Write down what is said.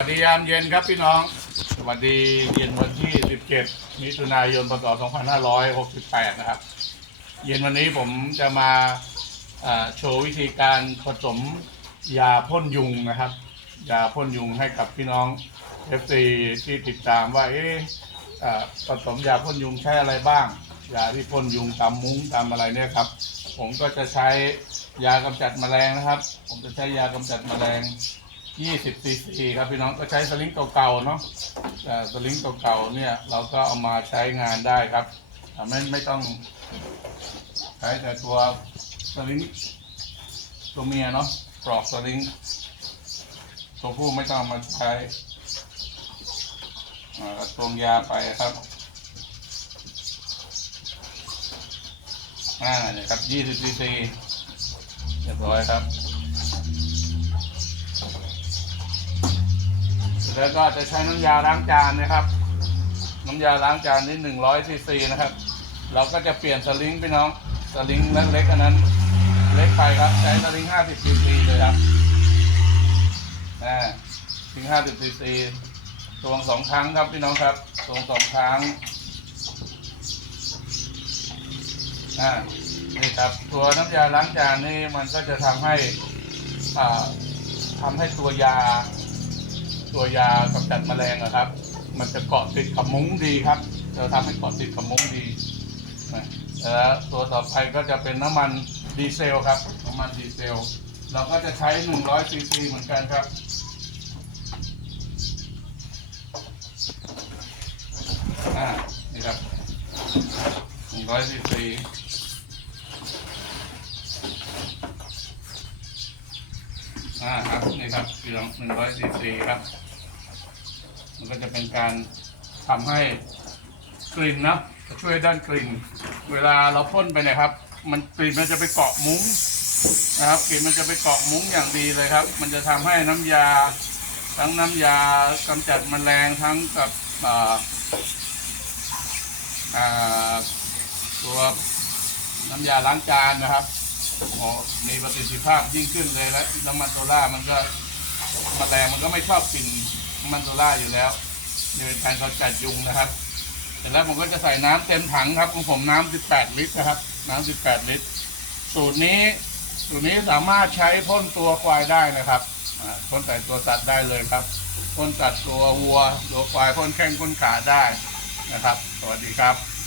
สวัสดียามเย็นครับพี่น้อง สวัสดีเย็นวันที่ 17 มิถุนายน พศ 2568 นะครับ เย็นวันนี้ผมจะมาโชว์วิธีการผสมยาพ่นยุงนะครับ ยาพ่นยุงให้กับพี่น้อง FC ที่ติดตามว่า เอ๊ะผสมยาพ่นยุงใช้อะไรบ้าง ยาที่พ่นยุงตามมุ้งตามอะไรเนี่ยครับ ผมก็จะใช้ยากำจัดแมลงนะครับ ผมจะใช้ยากำจัดแมลง 20ซีซีครับพี่น้องก็ใช้สลิงเก่าๆเนาะเอ่สลิงเก่าๆเนี่ยเราก็เอามาใช้งานได้ครับไม่ไม่ต้องใช้แต่ตัวสลิงตัวเมียเนาะปลอกสลิงตัวผู้ไม่ต้องมาใช้ตวงยาไปครับอ่าเนี่ยครับ20ซีซีเรียบร้อยครับ แล้วก็จะใช้น้ำยาล้างจานนะครับ น้ำยาล้างจานนี่หนึ่งร้อยซีซีนะครับ เราก็จะเปลี่ยนสลิงพี่น้องสลิงเล็กๆอันนั้น เล็กไปครับ ใช้สลิงห้าสิบซีซีเลยครับอ่าสลิงห้าสิบซีซีตวงสองครั้งครับพี่น้องครับตวงสองครั้งอ่านี่ครับตัวน้ำยาล้างจานนี่มันก็จะทำให้อ่าทำให้ตัวยา ตัวยากำจัดแมลงอะครับ มันจะเกาะติดกับมุ้งดีครับจะทำให้เกาะติดกับมุ้งดีนะแล้วตัวต่อไปก็จะเป็นน้ำมันดีเซลครับ น้ำมันดีเซล เราก็จะใช้100ซีซีเหมือนกันครับอ่านี่ครับ100ซีซีอ่าครับนี่ครับพี่น้อง100ซีซีครับ มันก็จะเป็นการทำให้กลิ่นนะจะช่วยด้านกลิ่น เวลาเราพ่นไปเนะครับ มันกลิ่นมันจะไปเกาะมุ้งนะครับกลิ่นมันจะไปเกาะมุ้งอย่างดีเลยครับ มันจะทำให้น้ำยา ทั้งน้ำยากำจัดแมลงทั้งกับตัวน้ำยาล้างจานนะครับโอ้มีประสิทธิภาพยิ่งขึ้นเลยและน้ำมันโซล่ามันก็แมลงมันก็ไม่ชอบกลิ่น มันโซล่าอยู่แล้วนี่เป็นการกำจัดยุงนะครับเสร็จแล้วผมก็จะใส่น้ำเต็มถังครับของผมน้ำ18 ลิตรนะครับ น้ำ18 ลิตร สูตรนี้สูตรนี้สามารถใช้พ่นตัวควายได้นะครับพ่นใส่ตัวสัตว์ได้เลยครับพ่นสัตว์ตัววัวตัวควายพ่นแข้งพ่นขาได้นะครับ สวัสดีครับ